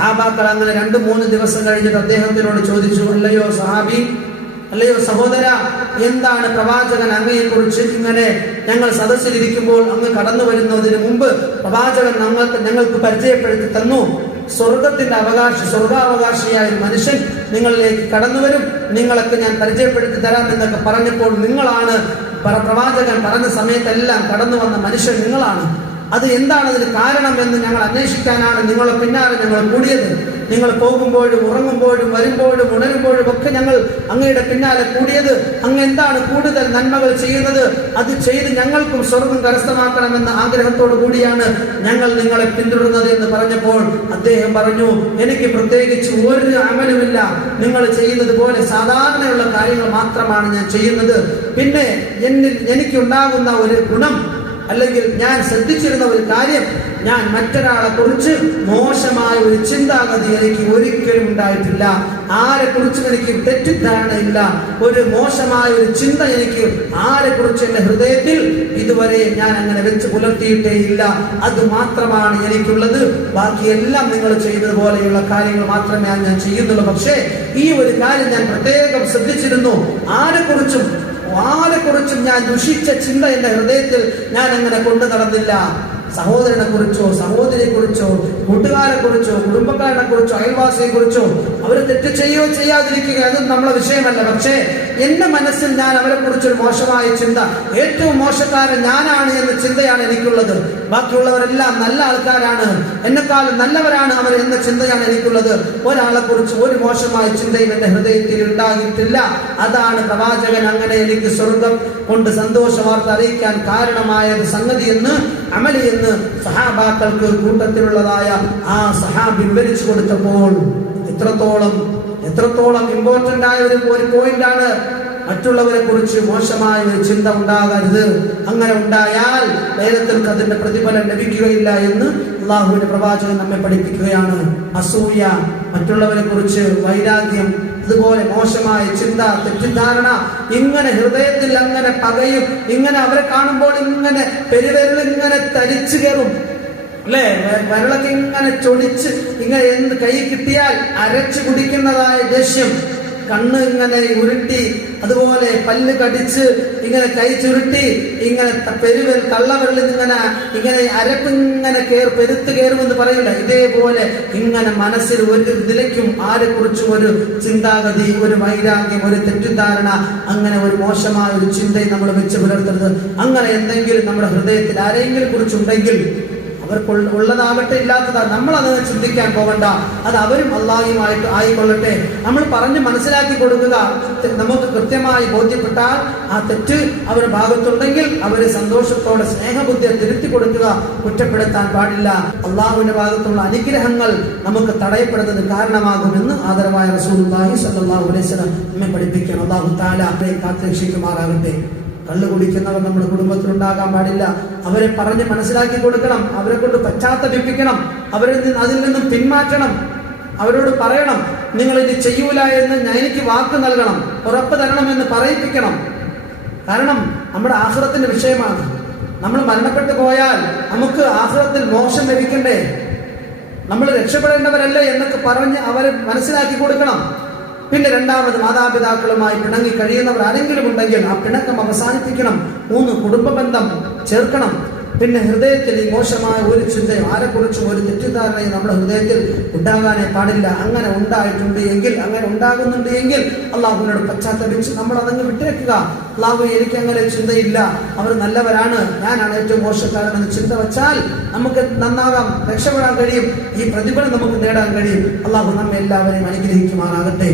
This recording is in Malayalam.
സഹാബാക്കൾ അങ്ങനെ 2-3 ദിവസം കഴിഞ്ഞിട്ട് അദ്ദേഹത്തിനോട് ചോദിച്ചു, അല്ലയോ സഹാബി, അല്ലയോ സഹോദര, എന്താണ് പ്രവാചകൻ അങ്ങയെക്കുറിച്ച് ഇങ്ങനെ ഞങ്ങൾ സദസ്സിലിരിക്കുമ്പോൾ അങ്ങ് കടന്നു വരുന്നതിന് മുമ്പ് പ്രവാചകൻ ഞങ്ങൾക്ക് പരിചയപ്പെടുത്തി തന്നു, സ്വർഗത്തിന്റെ സ്വർഗാവകാശിയായ ഒരു മനുഷ്യൻ നിങ്ങളിലേക്ക് കടന്നു വരും, നിങ്ങളൊക്കെ ഞാൻ പരിചയപ്പെടുത്തി തരാം എന്നൊക്കെ പറഞ്ഞപ്പോൾ നിങ്ങളാണ്, പ്രവാചകൻ പറഞ്ഞ സമയത്തെല്ലാം കടന്നു വന്ന മനുഷ്യൻ നിങ്ങളാണ്. അത് എന്താണ് അതിന് കാരണമെന്ന് ഞങ്ങൾ അന്വേഷിക്കാനാണ് നിങ്ങളെ പിന്നാലെ ഞങ്ങൾ കൂടിയത്. നിങ്ങൾ പോകുമ്പോഴും ഉറങ്ങുമ്പോഴും വരുമ്പോഴും ഉണരുമ്പോഴും ഒക്കെ ഞങ്ങൾ അങ്ങയുടെ പിന്നാലെ കൂടിയത്. അങ്ങ് എന്താണ് കൂടുതൽ നന്മകൾ ചെയ്യുന്നത്, അത് ചെയ്ത് ഞങ്ങൾക്കും സ്വർഗം കരസ്ഥമാക്കണമെന്ന ആഗ്രഹത്തോടു കൂടിയാണ് ഞങ്ങൾ നിങ്ങളെ പിന്തുടരുന്നത് എന്ന് പറഞ്ഞപ്പോൾ അദ്ദേഹം പറഞ്ഞു, എനിക്ക് പ്രത്യേകിച്ച് ഒരു അമലുമില്ല, നിങ്ങൾ ചെയ്യുന്നത് പോലെ സാധാരണയുള്ള കാര്യങ്ങൾ മാത്രമാണ് ഞാൻ ചെയ്യുന്നത്. പിന്നെ എനിക്കുണ്ടാകുന്ന ഒരു ഗുണം, അല്ലെങ്കിൽ ഞാൻ ശ്രദ്ധിച്ചിരുന്ന ഒരു കാര്യം, ഞാൻ മറ്റൊരാളെ കുറിച്ച് മോശമായ ഒരു ചിന്താഗതി എനിക്ക് ഒരിക്കലും ഉണ്ടായിട്ടില്ല. ആരെ കുറിച്ചും എനിക്ക് തെറ്റിദ്ധാരണയില്ല. ഒരു മോശമായ ഒരു ചിന്ത എനിക്ക് ആരെ കുറിച്ച് എന്റെ ഹൃദയത്തിൽ ഇതുവരെ ഞാൻ അങ്ങനെ വെച്ച് പുലർത്തിയിട്ടേ ഇല്ല. അത് മാത്രമാണ് എനിക്കുള്ളത്. ബാക്കിയെല്ലാം നിങ്ങൾ ചെയ്തതുപോലെയുള്ള കാര്യങ്ങൾ മാത്രമേ ഞാൻ ചെയ്യുന്നുള്ളൂ. പക്ഷേ ഈ ഒരു കാര്യം ഞാൻ പ്രത്യേകം ശ്രദ്ധിച്ചിരുന്നു. ആരെക്കുറിച്ചും ഞാൻ ദുഷിച്ച ചിന്ത എന്റെ ഹൃദയത്തിൽ ഞാൻ അങ്ങനെ കൊണ്ടു നടന്നില്ല. സഹോദരനെ കുറിച്ചോ സഹോദരിയെ കുറിച്ചോ കൂട്ടുകാരെ കുറിച്ചോ കുടുംബക്കാരനെ കുറിച്ചോ അയൽവാസിയെ കുറിച്ചോ അവർ തെറ്റ് ചെയ്യോ ചെയ്യാതിരിക്കുക, അതൊന്നും നമ്മളെ വിഷയമല്ല. പക്ഷേ എന്റെ മനസ്സിൽ ഞാൻ അവരെ കുറിച്ചൊരു മോശമായ ചിന്ത, ഏറ്റവും മോശക്കാരൻ ഞാനാണ് എന്ന ചിന്തയാണ് എനിക്കുള്ളത്. ബാക്കിയുള്ളവരെല്ലാം നല്ല ആൾക്കാരാണ്, എന്നെക്കാളും നല്ലവരാണ് അവർ എന്ന ചിന്തയാണ് എനിക്കുള്ളത്. ഒരാളെ കുറിച്ച് ഒരു മോശമായ ചിന്തയും എന്റെ ഹൃദയത്തിൽ ഉണ്ടായിട്ടില്ല. അതാണ് പ്രവാചകൻ അങ്ങനെ എനിക്ക് സ്വർഗം കൊണ്ട് സന്തോഷ വാർത്ത അറിയിക്കാൻ കാരണമായ സംഗതി എന്ന്, അമലി എന്ന് സഹാബാക്കൾക്ക് കൂട്ടത്തിലുള്ളതായ ആ സഹാബി വിവരിച്ചു കൊടുത്തപ്പോൾ എത്രത്തോളം ഇമ്പോർട്ടന്റ് ആയ ഒരു പോയിന്റാണ്. മറ്റുള്ളവരെ കുറിച്ച് മോശമായ ഒരു ചിന്ത ഉണ്ടാകരുത്. അങ്ങനെ ഉണ്ടായാൽ വേദത്തിൽ അതിന്റെ പ്രതിഫലം ലഭിക്കുകയില്ല എന്ന് അല്ലാഹുവിന്റെ പ്രവാചകൻ നമ്മെ പഠിപ്പിക്കുകയാണ്. അസൂയ, മറ്റുള്ളവരെ കുറിച്ച് വൈരാഗ്യം, അതുപോലെ മോശമായ ചിന്ത, തെറ്റിദ്ധാരണ, ഇങ്ങനെ ഹൃദയത്തിൽ അങ്ങനെ പകയും, ഇങ്ങനെ അവരെ കാണുമ്പോൾ ഇങ്ങനെ പെരുവിരൽ തരിച്ചു കയറും, അല്ലെ, വിരളൊക്കെ ഇങ്ങനെ ചൊടിച്ച് ഇങ്ങനെ എന്ത് കൈ കിട്ടിയാൽ അരച്ചു കുടിക്കുന്നതായ ദേഷ്യം, കണ്ണ് ഇങ്ങനെ ഉരുട്ടി, അതുപോലെ പല്ല് കടിച്ച് ഇങ്ങനെ കൈ ചുരുട്ടി, ഇങ്ങനെ പെരുവിരൽ തള്ളവിരലിൽ ഇങ്ങനെ അരപ്പിങ്ങനെ പെരുത്ത് കയറുമെന്ന് പറയില്ല, ഇതേപോലെ ഇങ്ങനെ മനസ്സിൽ ഒരു നിലയ്ക്കും ആരെക്കുറിച്ചും ഒരു ചിന്താഗതി, ഒരു വൈരാഗ്യം, ഒരു തെറ്റിദ്ധാരണ, അങ്ങനെ ഒരു മോശമായ ഒരു ചിന്തയും നമ്മൾ വെച്ച് പുലർത്തരുത്. അങ്ങനെ എന്തെങ്കിലും നമ്മുടെ ഹൃദയത്തിൽ ആരെങ്കിലും കുറിച്ചുണ്ടെങ്കിൽ, അവർക്കുള്ളതാകട്ടെ ഇല്ലാത്തതാണ്, നമ്മൾ അത് ചിന്തിക്കാൻ പോകണ്ട. അത് അവരും അല്ലാഹുവുമായിട്ട് ആയിക്കൊള്ളട്ടെ. നമ്മൾ പറഞ്ഞ് മനസ്സിലാക്കി കൊടുക്കുക. നമുക്ക് കൃത്യമായി ബോധ്യപ്പെട്ടാൽ ആ തെറ്റ് അവരുടെ ഭാഗത്തുണ്ടെങ്കിൽ അവരെ സന്തോഷത്തോടെ സ്നേഹബുദ്ധിയെ തിരുത്തി കൊടുക്കുക, കുറ്റപ്പെടുത്താൻ പാടില്ല. അള്ളാഹുവിന്റെ ഭാഗത്തുള്ള അനുഗ്രഹങ്ങൾ നമുക്ക് തടയപ്പെടുന്നത് കാരണമാകുമെന്ന് ആദരവായ റസൂലുള്ളാഹി സ്വല്ലല്ലാഹു അലൈഹി വസല്ലം നമ്മെ പഠിപ്പിക്കണം. അല്ലാഹു തആല അവരെ കാത്തുരക്ഷിക്കുമാറാകട്ടെ. കള്ളു കുടിക്കുന്നവർ നമ്മുടെ കുടുംബത്തിൽ ഉണ്ടാകാൻ പാടില്ല. അവരെ പറഞ്ഞ് മനസ്സിലാക്കി കൊടുക്കണം, അവരെ കൊണ്ട് പശ്ചാത്തപിപ്പിക്കണം, അതിൽ നിന്നും പിന്മാറ്റണം. അവരോട് പറയണം, നിങ്ങൾ ഇത് ചെയ്യൂല എന്ന് എനിക്ക് വാക്ക് നൽകണം, ഉറപ്പ് തരണമെന്ന് പറയിപ്പിക്കണം. കാരണം നമ്മുടെ ആഖിറത്തിന്റെ വിഷയമാണ്. നമ്മൾ മരണപ്പെട്ടു പോയാൽ നമുക്ക് ആഖിറത്തിൽ മോക്ഷം ലഭിക്കണ്ടേ, നമ്മൾ രക്ഷപ്പെടേണ്ടവരല്ലേ എന്നൊക്കെ പറഞ്ഞ് അവരെ മനസ്സിലാക്കി കൊടുക്കണം. പിന്നെ രണ്ടാമത്, മാതാപിതാക്കളുമായി പിണങ്ങി കഴിയുന്നവർ ആരെങ്കിലും ഉണ്ടെങ്കിൽ ആ പിണക്കം അവസാനിപ്പിക്കണം. 3, കുടുംബ ബന്ധം ചേർക്കണം. പിന്നെ ഹൃദയത്തിൽ ഈ മോശമായ ഒരു ചിന്തയും ആരെക്കുറിച്ചും ഒരു തെറ്റിദ്ധാരണയും നമ്മുടെ ഹൃദയത്തിൽ ഉണ്ടാകാനേ പാടില്ല. അങ്ങനെ ഉണ്ടായിട്ടുണ്ട് എങ്കിൽ, അങ്ങനെ ഉണ്ടാകുന്നുണ്ട് എങ്കിൽ അള്ളാഹുവിനോട് പശ്ചാത്തപിച്ച് നമ്മൾ അതങ്ങ് വിട്ടേക്കുക. അള്ളാഹു, എനിക്ക് അങ്ങനെ ചിന്തയില്ല, അവർ നല്ലവരാണ്, ഞാനാണ് ഏറ്റവും മോശക്കാരനെന്ന് ചിന്ത വച്ചാൽ നമുക്ക് നന്നാകാം, രക്ഷപ്പെടാൻ കഴിയും, ഈ പ്രതിഫലം നമുക്ക് നേടാൻ കഴിയും. അള്ളാഹു നമ്മെ എല്ലാവരെയും അനുഗ്രഹിക്കുമാറാകട്ടെ.